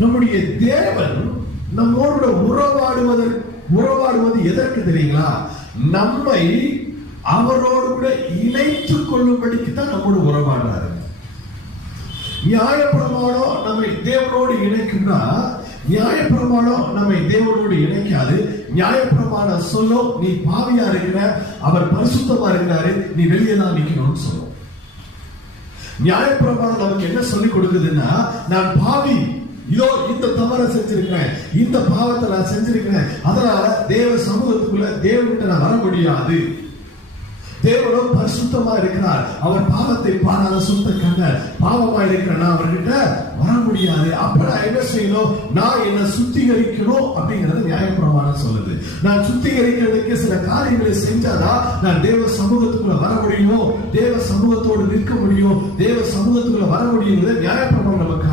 நம்முடைய தேவன் நம்மோட உறவாடுவது எதற்கு தெரியுங்களா? நம்மை அவரோடு கூட இணைத்துக் கொள்ளும்படிக்கு தான் நம்மோடு உறவாடுறாரு. நியாயப்பிரமாணம் நம்மை தேவனோடு இணைக்கும்னா, நியாயப்பிரமாணம் நம்மை தேவனோடு இணைக்காது. நியாயப்பிரமாணம் சொல்லும், நீ பாவியா இருக்கிற, அவர் பரிசுத்தமா இருக்கிறாரு, நீ வெளியே தான் நிக்கணும்னு சொல்லும். நியாயப்பிரமாணம் நமக்கு என்ன சொல்லிக் கொடுக்குதுன்னா, நான் பாவி, இதோ இந்த தவறை செஞ்சிருக்கிறேன், இந்த பாவத்தை நான் செஞ்சிருக்கிறேன், அதனால தேவ சமூகத்துக்குள்ள தேவன்கிட்ட நான் வர முடியாது. தேவனோ பரிசுத்தமா இருக்கிறார், அவர் பாவத்தை பாராத சுத்த கண்ணர், பாவமா இருக்கிறேன்னா அவர்கிட்ட வர முடியாது. அப்ப நான் என்ன செய்யணும்? நான் என்ன சுத்திகரிக்கணும் அப்படிங்கறது நியாயப்பிரமாணம் சொல்லுது. நான் சுத்திகரிக்கிறதுக்கு சில காரியங்களை செஞ்சாதான் நான் தேவ சமூகத்துக்குள்ள வர முடியும், தேவ சமூகத்தோடு நிற்க முடியும், தேவ சமூகத்துக்குள்ள வர முடியும். நியாயப்பிரமாணம் நமக்கு